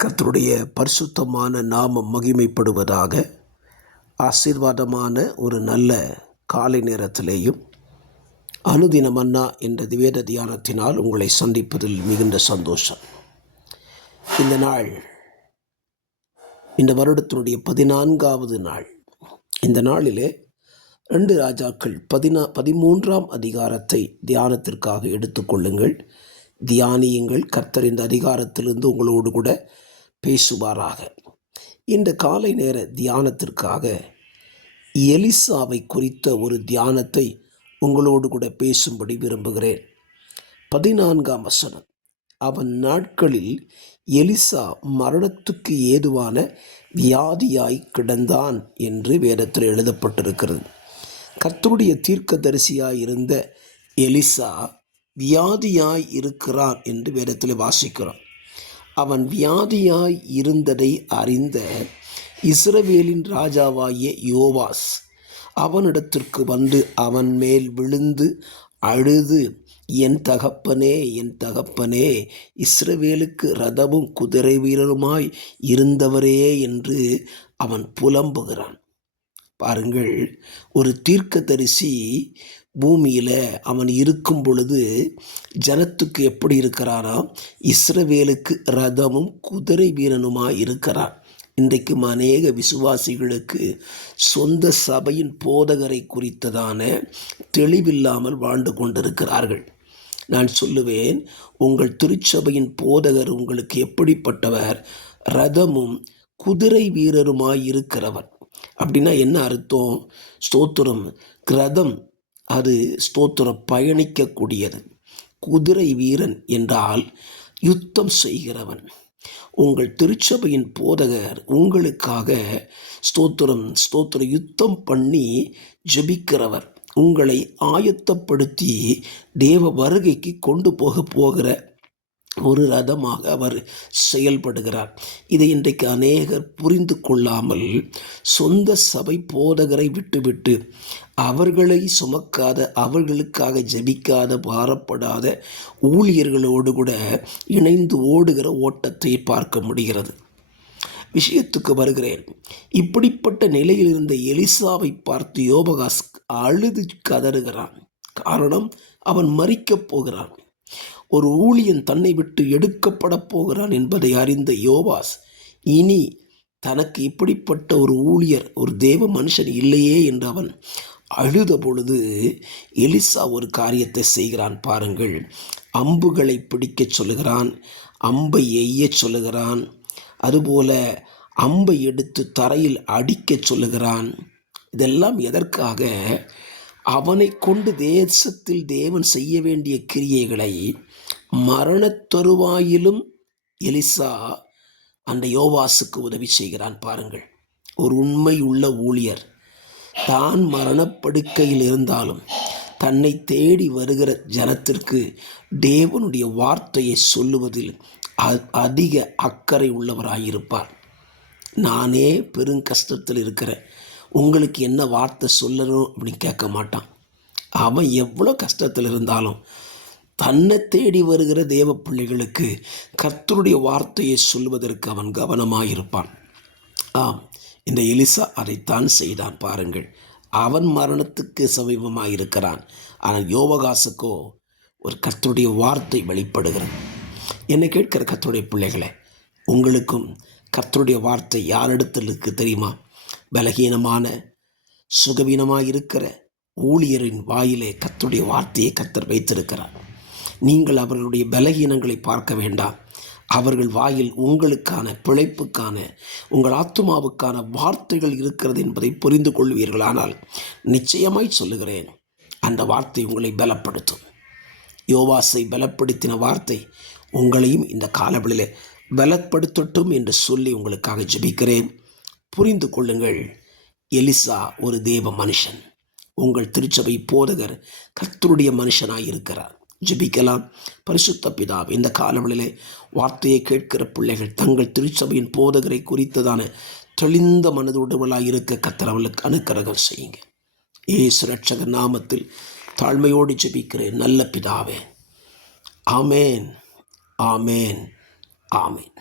கர்த்தருடைய பரிசுத்தமான நாமம் மகிமைப்படுவதாக. ஆசீர்வாதமான ஒரு நல்ல காலை நேரத்திலேயும் அனுதின மன்னா என்ற வேத தியானத்தினால் உங்களை சந்திப்பதில் மிகுந்த சந்தோஷம். இந்த நாள் இந்த வருடத்தினுடைய 14வது நாள். இந்த நாளிலே 2 ராஜாக்கள் 13ஆம் அதிகாரத்தை தியானத்திற்காக எடுத்துக்கொள்ளுங்கள், தியானியுங்கள். கர்த்தர் இந்த அதிகாரத்திலிருந்து உங்களோடு கூட பேசுவாராக. இந்த காலை நேர தியானத்திற்காக எலிசாவை குறித்த ஒரு தியானத்தை உங்களோடு கூட பேசும்படி விரும்புகிறேன். 14ஆம் வசனம். அவன் நாட்களில் எலிசா மரணத்துக்கு ஏதுவான வியாதியாய் கிடந்தான் என்று வேதத்தில் எழுதப்பட்டிருக்கிறது. கர்த்தருடைய தீர்க்கதரிசியாய் இருந்த எலிசா வியாதியாய் இருக்கிறான் என்று வேதத்தில் வாசிக்கிறோம். அவன் வியாதியாய் இருந்ததை அறிந்த இஸ்ரவேலின் ராஜாவாகிய யோவாஸ் அவனிடத்திற்கு வந்து அவன் மேல் விழுந்து அழுது, என் தகப்பனே, என் தகப்பனே, இஸ்ரவேலுக்கு இரதமும் குதிரை வீரருமாய் இருந்தவரே என்று அவன் புலம்புகிறான். பாருங்கள், ஒரு தீர்க்கதரிசி பூமியில் அவன் இருக்கும் பொழுது ஜனத்துக்கு எப்படி இருக்கிறானா? இஸ்ரவேலுக்கு இரதமும் குதிரை வீரனுமாய் இருக்கிறான். இன்றைக்கும் அநேக விசுவாசிகளுக்கு சொந்த சபையின் போதகரை குறித்ததான தெளிவில்லாமல் வாழ்ந்து கொண்டிருக்கிறார்கள். நான் சொல்லுவேன், உங்கள் திருச்சபையின் போதகர் உங்களுக்கு எப்படிப்பட்டவர்? இரதமும் குதிரை வீரருமாய் இருக்கிறவர். அப்படின்னா என்ன அர்த்தம்? ஸ்தோத்திரம். இரதம் அது ஸ்தோத்திரம் பயணிக்கக்கூடியது. குதிரை வீரன் என்றால் யுத்தம் செய்கிறவன். உங்கள் திருச்சபையின் போதகர் உங்களுக்காக ஸ்தோத்திரம் யுத்தம் பண்ணி ஜெபிக்கிறவர். உங்களை ஆயத்தப்படுத்தி தேவ வருகைக்கு கொண்டு போகிற ஒரு ரதமாக அவர் செயல்படுகிறார். இதை இன்றைக்கு அநேகர் புரிந்து கொள்ளாமல் சொந்த சபை போதகரை விட்டுவிட்டு அவர்களை சுமக்காத, அவர்களுக்காக ஜெபிக்காத, பாரப்படாத ஊழியர்களோடு கூட இணைந்து ஓடுகிற ஓட்டத்தை பார்க்க முடிகிறது. விஷயத்துக்கு வருகிறேன். இப்படிப்பட்ட நிலையில் இருந்த எலிசாவை பார்த்து யோபகாஸ் அழுது கதறுகிறான். காரணம், அவன் மரிக்கப் போகிறான். ஒரு ஊழியன் தன்னை விட்டு எடுக்கப்பட போகிறான் என்பதை அறிந்த யோவாஸ் இனி தனக்கு இப்படிப்பட்ட ஒரு ஊழியர், ஒரு தேவ மனுஷன் இல்லையே என்று அவன் அழுத பொழுது எலிசா ஒரு காரியத்தை செய்கிறான். பாருங்கள், அம்புகளை பிடிக்க சொல்லுகிறான், அம்பை எய்ய சொல்லுகிறான், அதுபோல அம்பை எடுத்து தரையில் அடிக்க சொல்லுகிறான். இதெல்லாம் எதற்காக? அவனை கொண்டு தேசத்தில் தேவன் செய்ய வேண்டிய கிரியைகளை மரணத் தருவாயிலும் எலிசா அந்த யோவாசுக்கு உதவி செய்கிறான். பாருங்கள், ஒரு உண்மை உள்ள ஊழியர் தான் மரணப்படுக்கையில் இருந்தாலும் தன்னை தேடி வருகிற ஜனத்திற்கு தேவனுடைய வார்த்தையை சொல்லுவதில் அதிக அக்கறை உள்ளவராயிருப்பார். நானே பெருங்கஷ்டத்தில் இருக்கிறேன், உங்களுக்கு என்ன வார்த்தை சொல்லணும் அப்படின்னு கேட்க மாட்டான். அவன் எவ்வளோ கஷ்டத்தில் இருந்தாலும் தன்னை தேடி வருகிற தேவ பிள்ளைகளுக்கு கர்த்தருடைய வார்த்தையை சொல்வதற்கு அவன் கவனமாயிருப்பான். ஆம், இந்த எலிசா அதைத்தான் செய்தான். பாருங்கள், அவன் மரணத்துக்கு சமீபமாயிருக்கிறான். ஆனால் யோவகாசுக்கோ ஒரு கர்த்தருடைய வார்த்தை வெளிப்படுகிறது. என்னை கேட்கிற கர்த்தருடைய பிள்ளைகளை, உங்களுக்கும் கர்த்தருடைய வார்த்தை யாரிடத்தில் இருக்கு தெரியுமா? பலகீனமான, சுகவீனமாக இருக்கிற ஊழியரின் வாயிலே கர்த்தருடைய வார்த்தையை கர்த்தர் வைத்திருக்கிறார். நீங்கள் அவர்களுடைய பலகீனங்களை பார்க்க வேண்டாம். அவர்கள் வாயில் உங்களுக்கான பிழைப்புக்கான, உங்கள் ஆத்துமாவுக்கான வார்த்தைகள் இருக்கிறது என்பதை புரிந்து கொள்வீர்களானால் நிச்சயமாய் சொல்லுகிறேன், அந்த வார்த்தை உங்களை பலப்படுத்தும். யோவாசை பலப்படுத்தின வார்த்தை உங்களையும் இந்த காலவெளியில் பலப்படுத்தட்டும் என்று சொல்லி உங்களுக்காக ஜெபிக்கிறேன். புரிந்து கொள்ளுங்கள், எலிசா ஒரு தேவ மனுஷன். உங்கள் திருச்சபை போதகர் கர்த்தருடைய மனுஷனாயிருக்கிறார். ஜெபிக்கலாம். பரிசுத்த பிதாவே, இந்த காலவெளியிலே வார்த்தையை கேட்கிற பிள்ளைகள் தங்கள் திருச்சபையின் போதகரை குறித்ததான தெளிந்த மனதுடையவர்களாக இருக்க கர்த்தர் அவர்களுக்கு அனுக்கிரகம் செய்யுங்க. இயேசு ரட்சகர் நாமத்தில் தாழ்மையோடு ஜெபிக்கிறேன் நல்ல பிதாவே. ஆமேன், ஆமேன், ஆமேன்.